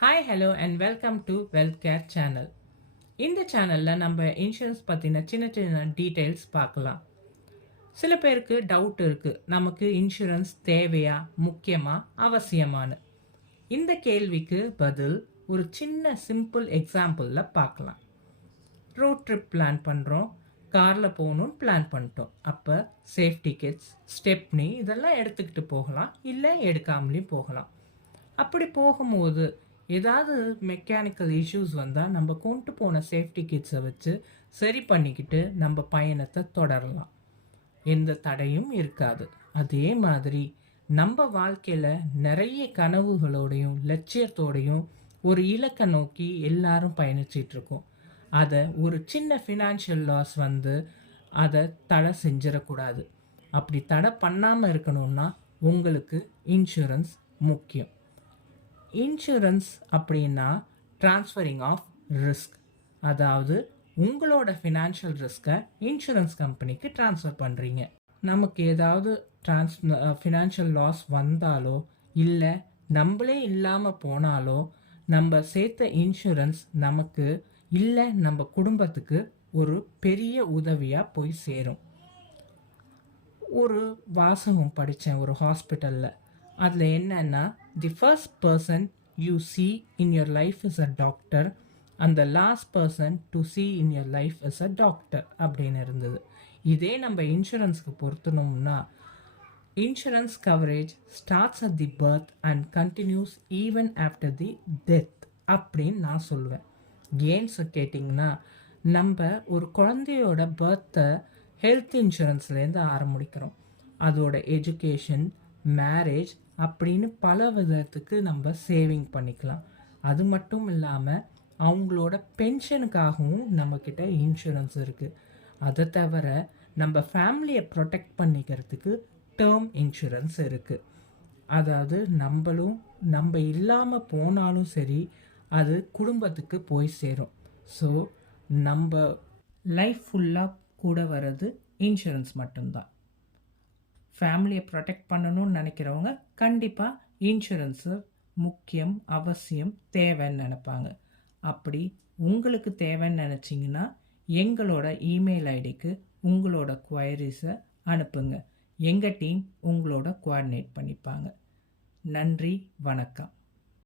Hi hello and welcome to wealth care channel. இந்த சேனலில் நம்ம இன்சூரன்ஸ் பற்றின சின்ன சின்ன டீட்டெயில்ஸ் பார்க்கலாம். சில பேருக்கு டவுட் இருக்குது, நமக்கு இன்சூரன்ஸ் தேவையா, முக்கியமா, அவசியமான? இந்த கேள்விக்கு பதில் ஒரு சின்ன சிம்பிள் எக்ஸாம்பிளில் பார்க்கலாம். ரோட் ட்ரிப் பிளான் பண்ணுறோம், காரில் போகணும்னு பிளான் பண்ணிட்டோம். அப்போ சேஃப்டி கிட்ஸ், ஸ்டெப்னி இதெல்லாம் எடுத்துக்கிட்டு போகலாம், இல்லை எடுக்காமலேயும் போகலாம். அப்படி போகும்போது ஏதாவது மெக்கானிக்கல் இஷ்யூஸ் வந்தால் நம்ம கொண்டு போன சேஃப்டி கிட்ஸை வச்சு சரி பண்ணிக்கிட்டு நம்ம பயணத்தை தொடரலாம், எந்த தடையும் இருக்காது. அதே மாதிரி நம்ம வாழ்க்கையில் நிறைய கனவுகளோடையும் லட்சியத்தோடையும் ஒரு இலக்கை நோக்கி எல்லாரும் பயணிச்சிட்ருக்கோம். அதை ஒரு சின்ன ஃபினான்ஷியல் லாஸ் வந்து அதை தடை செஞ்சிடக்கூடாது. அப்படி தடை பண்ணாமல் இருக்கணும்னா உங்களுக்கு இன்சூரன்ஸ் முக்கியம். இன்சூரன்ஸ் அப்படின்னா ட்ரான்ஸ்ஃபரிங் ஆஃப் ரிஸ்க், அதாவது உங்களோட ஃபினான்ஷியல் ரிஸ்க்கை இன்சூரன்ஸ் கம்பெனிக்கு ட்ரான்ஸ்ஃபர் பண்ணுறீங்க. நமக்கு ஏதாவது ஃபினான்ஷியல் லாஸ் வந்தாலோ இல்லை நம்மளே இல்லாமல் போனாலோ நம்ம சேர்த்த இன்சூரன்ஸ் நமக்கு இல்லை நம்ம குடும்பத்துக்கு ஒரு பெரிய உதவியாக போய் சேரும். ஒரு வாசகம் படித்தேன் ஒரு ஹாஸ்பிட்டலில். அதில் என்னன்னா, the first person you see in your life is a doctor and the last person to see in your life is a doctor அப்படின்னு இருந்தது. இதே நம்ம இன்சூரன்ஸ்க்கு பொறுத்தணும்னா, insurance coverage starts at the birth and continues even after the death அப்படின்னு நான் சொல்லுவேன். ஏன்னு கேட்டிங்கன்னா, நம்ம ஒரு குழந்தையோட பர்த்தை ஹெல்த் இன்சூரன்ஸ்லேருந்து ஆரம்பிக்கிறோம். அதோட எஜுகேஷன், மேரேஜ் அப்படின்னு பல விதத்துக்கு நம்ம சேவிங் பண்ணிக்கலாம். அது மட்டும் இல்லாமல் அவங்களோட பென்ஷனுக்காகவும் நம்மக்கிட்ட இன்சூரன்ஸ் இருக்குது. அதை தவிர நம்ம ஃபேமிலியை ப்ரொடெக்ட் பண்ணிக்கிறதுக்கு டேர்ம் இன்சூரன்ஸ் இருக்குது. அதாவது நம்ம இல்லாமல் போனாலும் சரி, அது குடும்பத்துக்கு போய் சேரும். ஸோ நம்ம லைஃப் ஃபுல்லாக கூட வர்றது இன்சூரன்ஸ் மட்டும்தான். ஃபேமிலியை ப்ரொடெக்ட் பண்ணணும்னு நினைக்கிறவங்க கண்டிப்பாக இன்சூரன்ஸு முக்கியம், அவசியம், தேவைன்னு நினைப்பாங்க. அப்படி உங்களுக்கு தேவைன்னு நினச்சிங்கன்னா எங்களோட இமெயில் ஐடிக்கு உங்களோட குவயரிஸை அனுப்புங்க. எங்கள் டீம் உங்களோட கோஆர்டினேட் பண்ணிப்பாங்க. நன்றி, வணக்கம்.